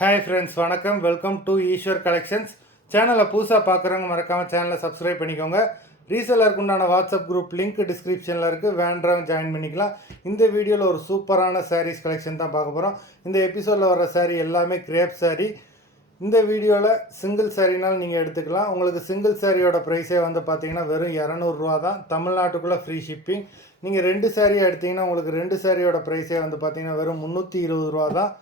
Hi friends, வணக்கம். Welcome to Eshwar collections. சேனலை புதுசாக பார்க்குறவங்க மறக்காமல் சேனலை சப்ஸ்கிரைப் பண்ணிக்கோங்க. ரீசெல்லருக்கு உண்டான வாட்ஸ்அப் குரூப் லிங்க் டிஸ்கிரிப்ஷனில் இருக்குது, வேண்டவங்க ஜாயின் பண்ணிக்கலாம். இந்த வீடியோவில் ஒரு சூப்பரான சாரீஸ் கலெக்ஷன் தான் பார்க்க போகிறோம். இந்த எபிசோடில் வர சாரீ எல்லாமே கிரேப் சாரீ. இந்த வீடியோவில் சிங்கிள் சாரீனால் நீங்கள் எடுத்துக்கலாம். உங்களுக்கு சிங்கிள் சாரியோட ப்ரைஸே வந்து பார்த்தீங்கன்னா வெறும் 200 தான். தமிழ்நாட்டுக்குள்ளே ஃப்ரீ ஷிப்பிங். நீங்கள் 2 சாரியாக எடுத்திங்கன்னா உங்களுக்கு 2 சாரியோட ப்ரைஸே வந்து பார்த்தீங்கன்னா வெறும் 320 தான்.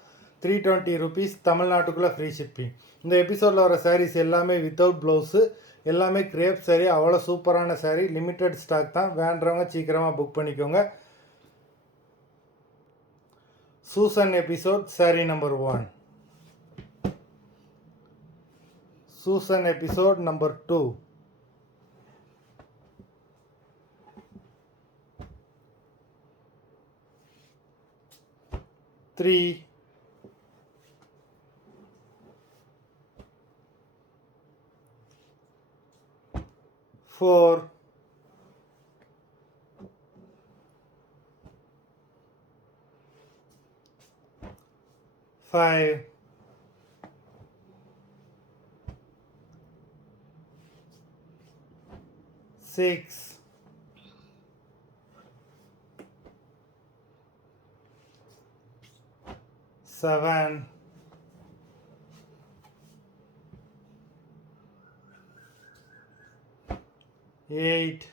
320 ருபீஸ், தமிழ்நாட்டுக்குள்ளே ஃப்ரீ ஷிப்பிங். இந்த எபிசோடில் வர சாரீஸ் எல்லாமே வித்தவுட் ப்ளவுஸு, எல்லாமே கிரேப் சாரீ. அவ்வளோ சூப்பரான சாரீ. லிமிட்டட் ஸ்டாக் தான். வேண்டவங்க சீக்கிரமாக புக் பண்ணிக்கோங்க. Season episode sorry number 1. Season episode number 2. Three 4 5 6 7 8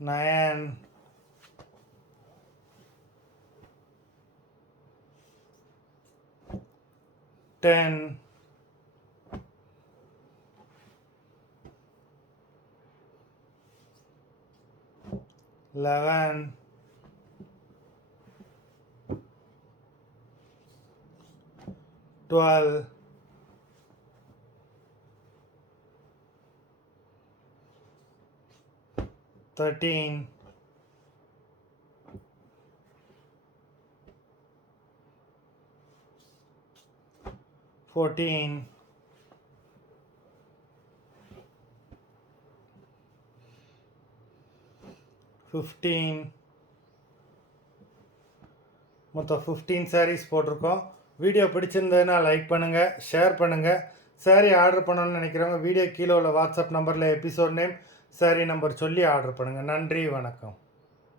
9 10 11 12 13 14 15 மொத்தம் 15 சாரீஸ் போட்டிருக்கோம். வீடியோ பிடிச்சிருந்ததுன்னா லைக் பண்ணுங்கள், ஷேர் பண்ணுங்கள். சாரீ ஆர்டர் பண்ணணும்னு நினைக்கிறவங்க வீடியோ கீழே உள்ள வாட்ஸ்அப் நம்பரில் எபிசோட் நேம், சாரீ நம்பர் சொல்லி ஆர்டர் பண்ணுங்கள். நன்றி, வணக்கம்.